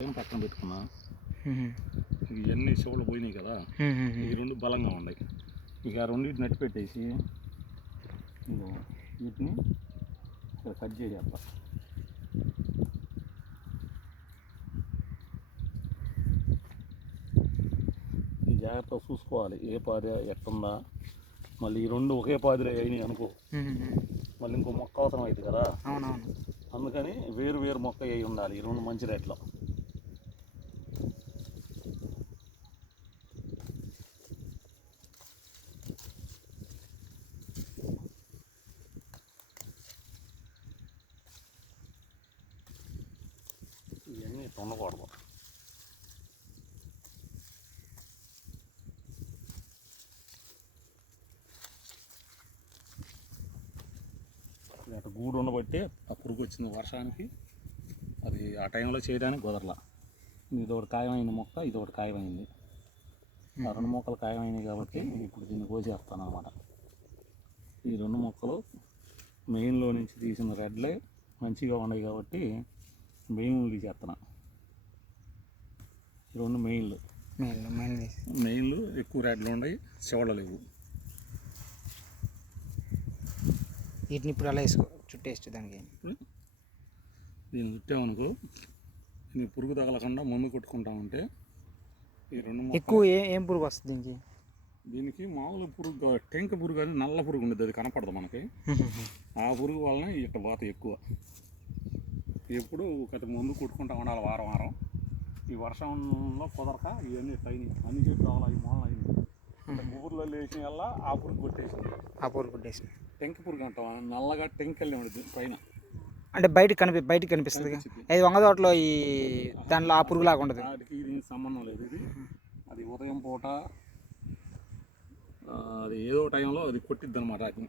పక్కన పెట్టుకున్నా. ఇవన్నీ చెవులు పోయినాయి కదా, ఈ రెండు బలంగా ఉన్నాయి. ఇక ఆ రెండింటిని నట్టి పెట్టేసి వీటిని ఇక్కడ కట్ చేసేస్తా. ఈ జాగ్రత్తగా చూసుకోవాలి ఏ పాది ఎట్టుందా. మళ్ళీ ఈ రెండు ఒకే పాదిలో అయినాయి అనుకో, మళ్ళీ ఇంకో మొక్క అవసరం అవుతుంది కదా. అవునవును. అందుకని వేరు వేరు మొక్క అయి ఉండాలి ఈ రెండు మంచి రేట్లో. ఇవన్నీ ఉండకూడదు. అటు గూడు ఉండబట్టి ఆ పురుగు వచ్చింది వర్షానికి, అది ఆ టైంలో చేయడానికి కుదరలా. ఇది ఒకటి ఖాయమైంది మొక్క, ఇది ఒకటి ఖాయమైంది. ఆ రెండు మొక్కలు ఖాయమైనవి కాబట్టి ఇప్పుడు దీన్ని కోసేస్తాను అన్నమాట. ఈ రెండు మొక్కలు మెయిన్లో నుంచి తీసిన రెడ్లే మంచిగా ఉన్నాయి కాబట్టి మెయిన్లు తీసేస్తున్నా. ఈ రెండు మెయిన్లు ఎక్కువ రెడ్లు ఉన్నాయి, చెవడ లేవు. వీటిని ఇప్పుడు అలా చుట్టేస్తూ దానికి దీన్ని చుట్టామనుకో, దీన్ని పురుగు తగలకుండా మందు కొట్టుకుంటామంటే ఈ రెండు ఎక్కువ ఏం పురుగు వస్తుంది దీనికి మామూలు పురుగు, టెంక పురుగు అని నల్ల పురుగు ఉండేది, అది కనపడదు మనకి. ఆ పురుగు వలన ఇట్ట బాత ఎక్కువ. ఎప్పుడు ఒక మందు కొట్టుకుంటా ఉండాలి వారం వారం. ఈ వర్షంలో కుదరక ఇవన్నీ టైని అన్ని చెట్లు కావాలి, ఈ మూలన అయింది. ఊర్లో లేచిన వల్ల ఆ పురుగు కొట్టేసింది. టెంక పురుగు అంటాం, నల్లగా టెంకెళ్ళి ఉండదు పైన. అంటే బయటికి కనిపిస్తుంది. అది వంగదోటలో ఈ దాంట్లో ఆ పురుగు లాగా ఉండదు. వాటికి దీనికి సంబంధం లేదు. ఇది అది ఉదయం పూట అది ఏదో టైంలో అది కొట్టిద్ది అనమాట వాటిని.